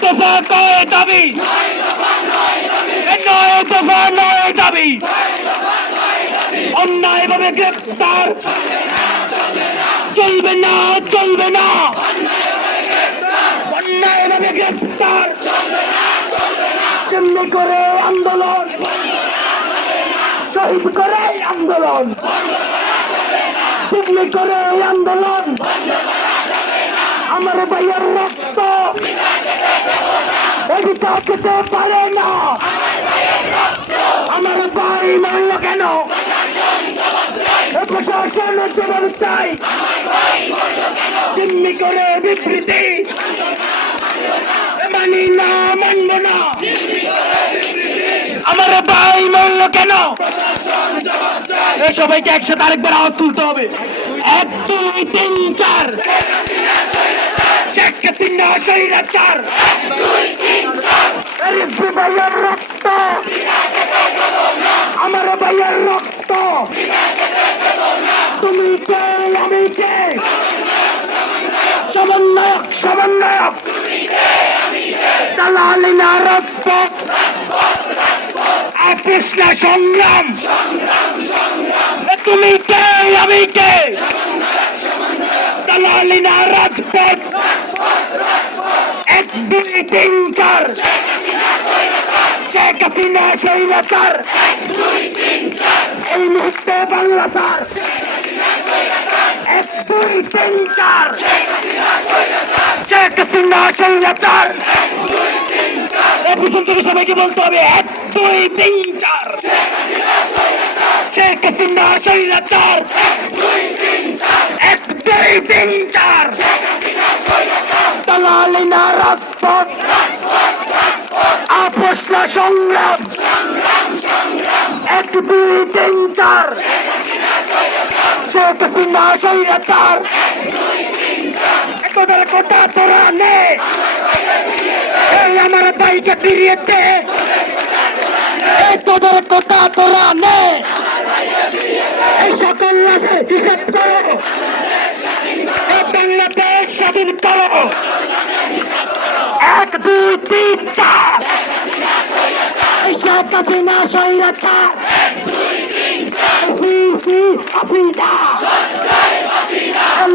দফা কয় দাবি। নয় দফা, নয় দাবি। অন্যায়ভাবে গ্রেফতার চলবে না চলবে না। অন্যায়ভাবে গ্রেফতার কেমনি করে আন্দোলন? শহীদ করে আন্দোলন। কেমনি করে আন্দোলন? আমার ভাইয়ের রক্ত। খেতে পারে না। আমার ভাই মারল কেন? প্রশাসন চাই চিন্নি করে বিবৃতি। মানি না, মানব না। আমার ভাই মরল কেন? সবাইকে একসাথে আরেকবার আওয়াজ তুলতে হবে। এক, দুই, তিন, চার। শেখ হাসিনা স্বৈরাচার। ভাইয়ের রক্ত। আমার ভাইয়ের রক্ত। তুমি আমি কে সমন্বয়ক সমন্বয়ক। দালালি না রাজপথ। কৃষ্ণা সংগ্রাম। তুমি কে আমি কে দালালি না রাজপথ। এক দুই তিন চার। শেখ হাসিনা স্বৈরাচার এই মুহূর্তে বাংলা স্যার এক দুই তিন চার। শেখ হাসিনা স্বৈরাচার একুশন থেকে সবাইকে বলতে হবে, এক দুই তিন চার। শেখ হাসিনা স্বৈরাচার এক দুই তিন চার দালালি না রাজপথ! আপোষ না সংগ্রাম! এক দুই তিন চার শেখ হাসিনা স্বৈরাচার! তোদের কোটা তোরা নে! এই আমার ভাইকে ফিরিয়ে দে! এই তোদের কোটা তোরা নে! এই সকল হিসাব করো! এই স্বাধীন করো এক দুই তিন চার। শেখ হাসিনা স্বৈরাচার সি সি হাসিনা।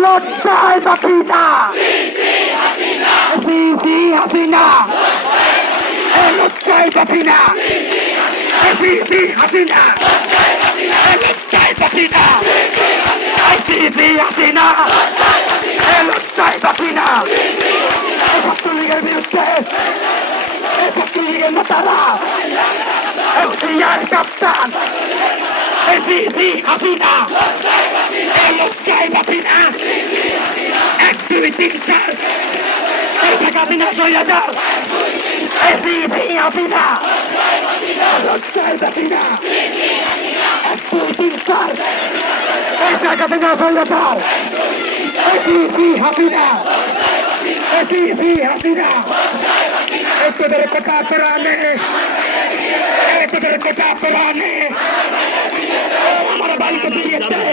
লজ্জায় বাসিনা সি সি হাসিনা। লজ্জায় বাসিনা সি সি হাসিনা। লজ্জায় বাসিনা সি সি হাসিনা। লজ্জায় বাসিনা ছাত্রলীগের বিরুদ্ধে ছাত্রলীগের নেতারা হুশিয়ার কাপ্তান সি সি হাসিনা লজ্জায় বাসিনা এক দুই তিন চার শেখ হাসিনা স্বৈরাচার এই সি সি হাসিনা লজ্জায় বাসিনা এক দুই তিন চার শেখ হাসিনা স্বৈরাচার এই সি সি হাসিনা এই সি সি হাসিনা তোদের কথা তোরা নে এই তোদের কথা তোরা নে আমার দে